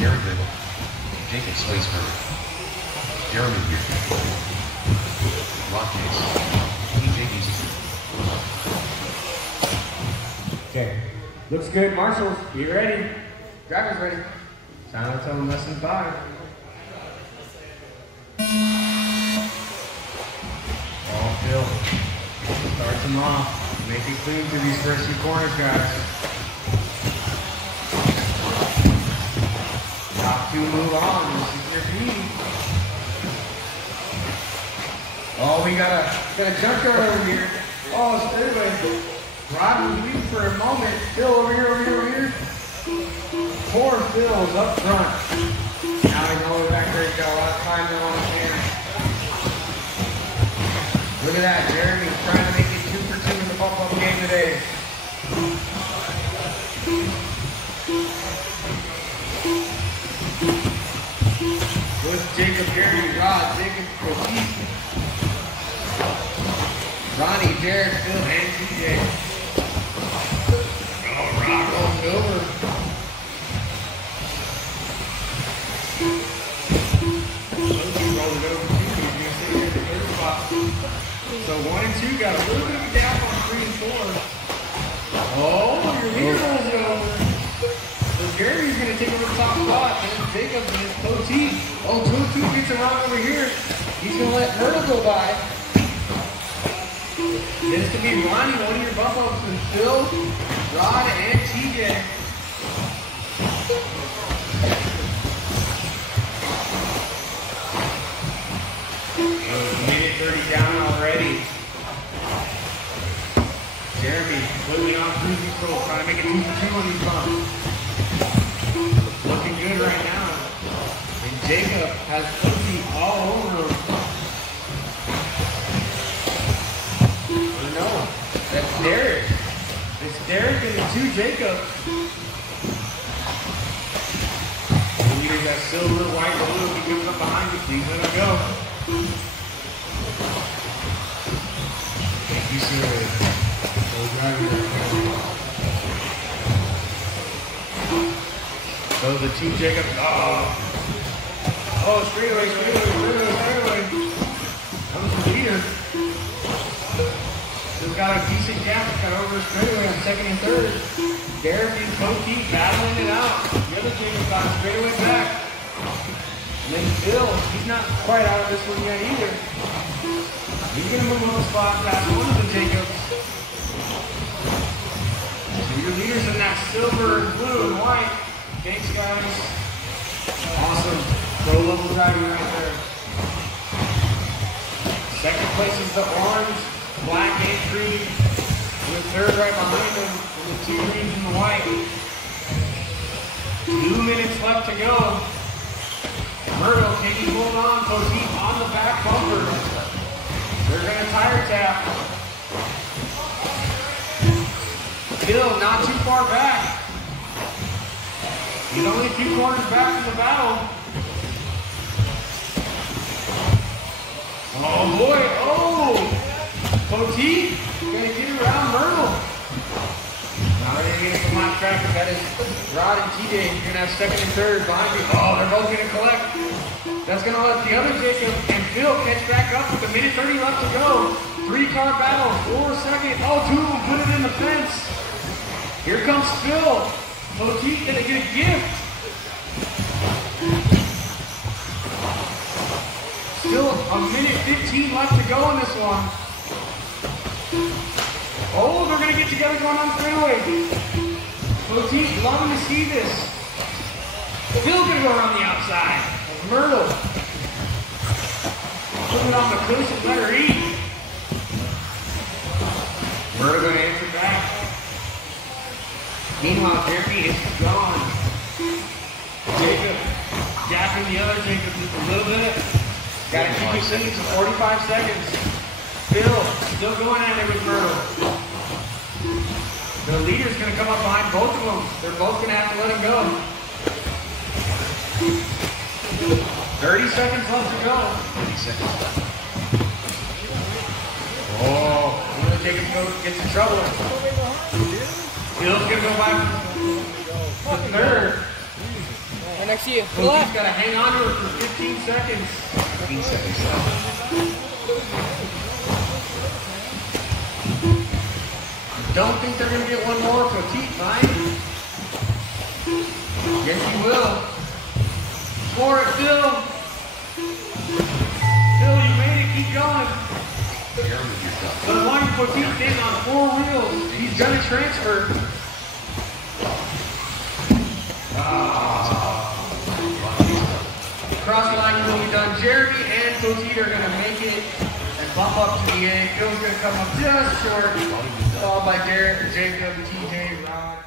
Aaron Riddle, Jacob Slaysburg, Jeremy Beard, Rock Case, TJ Easton. Okay, looks good. Marshals, be ready. Drivers ready. Silence on lesson 5. All Phil starts them off. Make it clean to these first 2 corners, guys. Top 2 move on. This is your beat. Oh, we got a junkyard over here. Oh, straightaway. Rod was weak for a moment. Phil over here, over here, over here. Poor Phil's up front. Now he's all the way back there. He's got a lot of time now on the camera. Look at that. Jeremy's trying to make it 2 for 2 in the pop-up game today. With Jacob, Gary, Rod, Jacob, Coquise, Ronnie, Jared, Phil, and TJ. Oh, Rod rolls over. Rolling over too. He's going to stay here in the 3rd spot. So 1 and 2 got a little bit of a gap on 3 and 4. Oh, your leader rolls it over. So Gary's going to take over the top spot. And Jacob and his Poteet. Oh, 2-2 gets around over here. He's going to let Myrtle go by. This could be Ronnie, one of your bump ups, and Phil, Rod, and TJ. Minute 30 down already. Jeremy completely on cruise control, trying to make it 2 for 2 on these bumps. Looking good right now. And Jacob has Poteet all over him. No, that's Derek. It's Derek and the 2 Jacob. The leader got silver, white, blue. He comes up behind you, please let him go. Thank you, sir. So the 2 Jacob. Oh, straightaway. That was the leader. Still got a decent gap. Got over his straightaway on 2nd and 3rd. Derek and Poteet battling it out. The other team has got straightaway back. And then Phil, he's not quite out of this one yet either. He's going to move on the spot past one of the Jacobs. So your leaders in that silver, blue, and white. Thanks, guys. Awesome. Pro-level driving right there. 2nd place is the orange, black, and green. With 3rd right behind them, and the 2 greens and the white. 2 minutes left to go. Myrtle, can you hold on? Poteet on the back bumper. They're going to tire tap. Phil, not too far back. He's only 2 corners back from the battle. Oh boy, oh! Poteet, gonna get around Myrtle. Now they're gonna get some hot traffic. That is Rod and TJ. You're gonna have 2nd and 3rd behind you. Oh, they're both gonna collect. That's gonna let the other Jacob and Phil catch back up with a minute 30 left to go. 3-car battle, 4 seconds. Oh, 2 of them put it in the fence. Here comes Phil. Poteet gonna get a gift. Still a minute 15 left to go in this one. Oh, they're going to get together going on straightaway. Poteet, loving to see this. Phil going to go around the outside. Myrtle. Put it on the cushion, let her eat. Myrtle going to answer back. Meanwhile, Jeremy is gone. Jacob, japping the other Jacob just a little bit. Got to keep it singing to 45 seconds. Phil, still going at it with Myrtle. The leader's going to come up behind both of them. They're both going to have to let him go. 30 seconds left to go. 30 seconds left. Oh, we're going to take him to get some trouble. Phil's going to go by the 3rd. next to you. Cody's got to hang on to it for 15 seconds. 15 seconds left. Don't think they're going to get one more. Petit, fine. Yes, you will. Score it, Phil. Phil, you made it. Keep going. Jeremy, you're done. But why is Petit standing on 4 wheels? He's going to transfer. Cross line will be done. Jeremy and Petit are going to make it and bump up to the A. Phil's going to come up just short. Followed by Derek, Jacob, TJ, Ron.